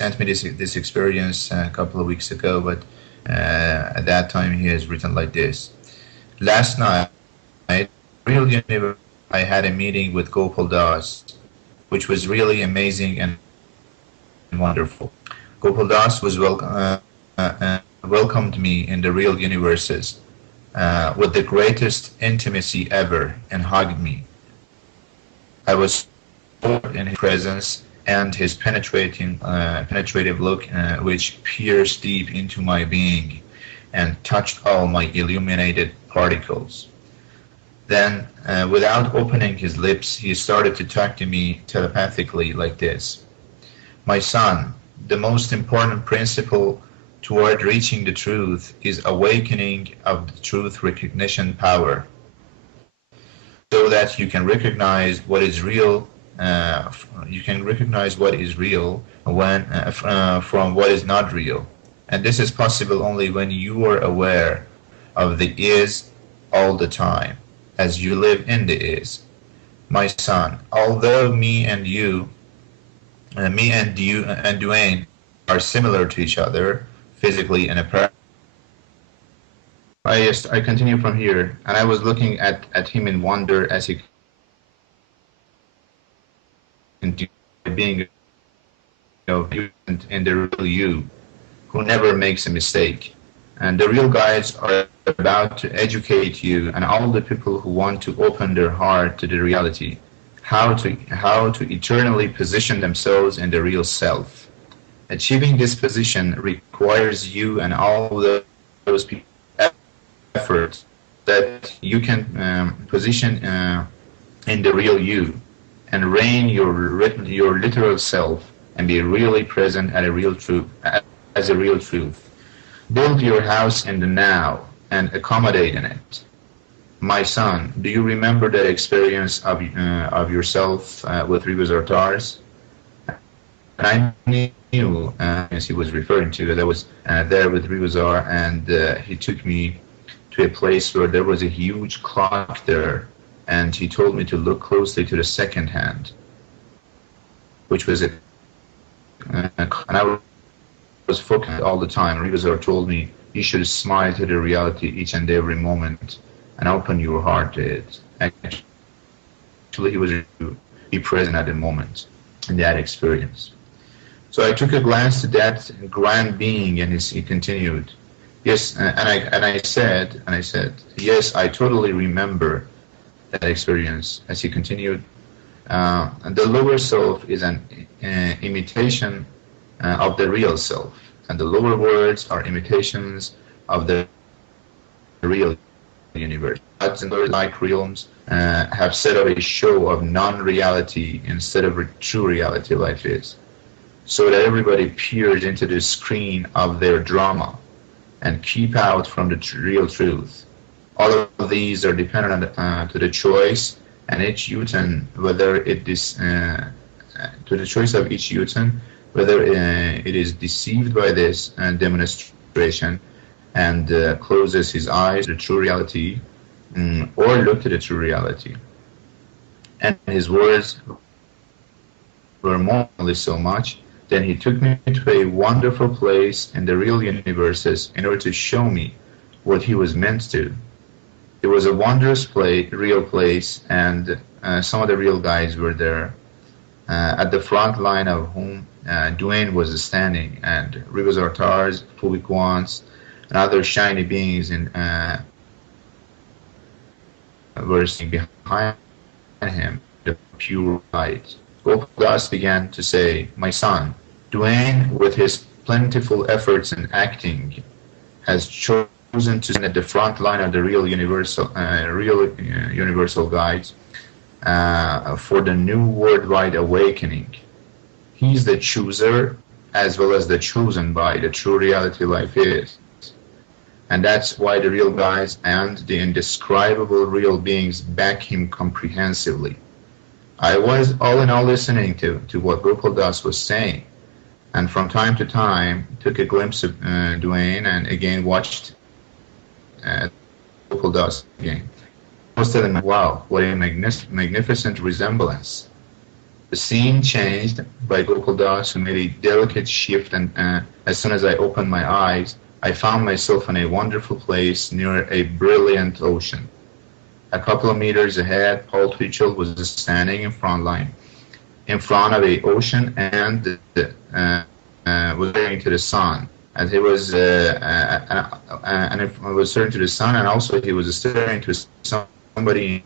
sent me this experience a couple of weeks ago, but at that time he has written like this. Last night, Real Universe, I had a meeting with Gopal Das, which was really amazing and wonderful. Gopal Das was welcomed me in the Real Universes with the greatest intimacy ever and hugged me. I was in his presence and his penetrative look, which pierced deep into my being and touched all my illuminated particles. Then, without opening his lips, he started to talk to me telepathically like this. My son, the most important principle toward reaching the truth is awakening of the truth recognition power, so that you can recognize what is real. You can recognize what is real from what is not real, and this is possible only when you are aware of the is all the time, as you live in the is. My son, although me and you and Dwayne are similar to each other physically and apparently. I continue from here, and I was looking at him in wonder as he continued being in the real you, who never makes a mistake. And the real guides are about to educate you and all the people who want to open their heart to the reality, how to eternally position themselves in the real self. Achieving this position requires you and all those people effort that you can position in the real you and reign your literal self and be really present at a real truth as a real truth. Build your house in the now and accommodate in it. My son, do you remember that experience of yourself with Rivas Artars? And I knew, as he was referring to, that I was there with Rivazar, and he took me to a place where there was a huge clock there, and he told me to look closely to the second hand, which was it. And I was focused all the time. Rivazar told me, you should smile to the reality each and every moment and open your heart to it. Actually, he was be present at the moment in that experience. So I took a glance to that grand being, and he continued, yes, and I said, yes, I totally remember that experience. As he continued, and the lower self is an imitation of the real self, and the lower words are imitations of the real universe. Gods and like realms have set up a show of non-reality instead of a true reality life is, so that everybody peers into the screen of their drama and keep out from the real truth. All of these are dependent on to the choice and each Utan, whether it is to the choice of each Utan, whether it is deceived by this demonstration and closes his eyes to the true reality, or look to the true reality. And his words were more only so much. Then he took me to a wonderful place in the real universes in order to show me what he was meant to. It was a wondrous real place, and some of the real guys were there, at the front line of whom Dwayne was standing, and Rivas Artars, Pubiquans, and other shiny beings were sitting behind him, the pure light. Gopal Das began to say, my son, Dwayne, with his plentiful efforts in acting, has chosen to stand at the front line of the real universal guides for the new worldwide awakening. He's the chooser as well as the chosen by the true reality life is. And that's why the real guides and the indescribable real beings back him comprehensively. I was all in all listening to what Gopal Das was saying, and from time to time took a glimpse of Dwayne and again watched Gopal Das again. I was telling him, wow, what a magnificent resemblance. The scene changed by Gopal Das, who made a delicate shift, and as soon as I opened my eyes, I found myself in a wonderful place near a brilliant ocean. A couple of meters ahead, Paul Twitchell was standing in front of a ocean, and was staring to the sun. And he was, and it was staring to the sun, and also he was staring to somebody.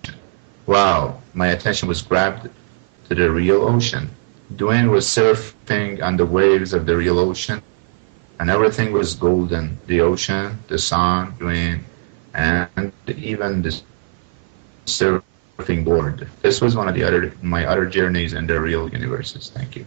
Wow, my attention was grabbed to the real ocean. Dwayne was surfing on the waves of the real ocean, and everything was golden. The ocean, the sun, Dwayne, and even the surfing board. This was one of my other journeys in the real universes. Thank you.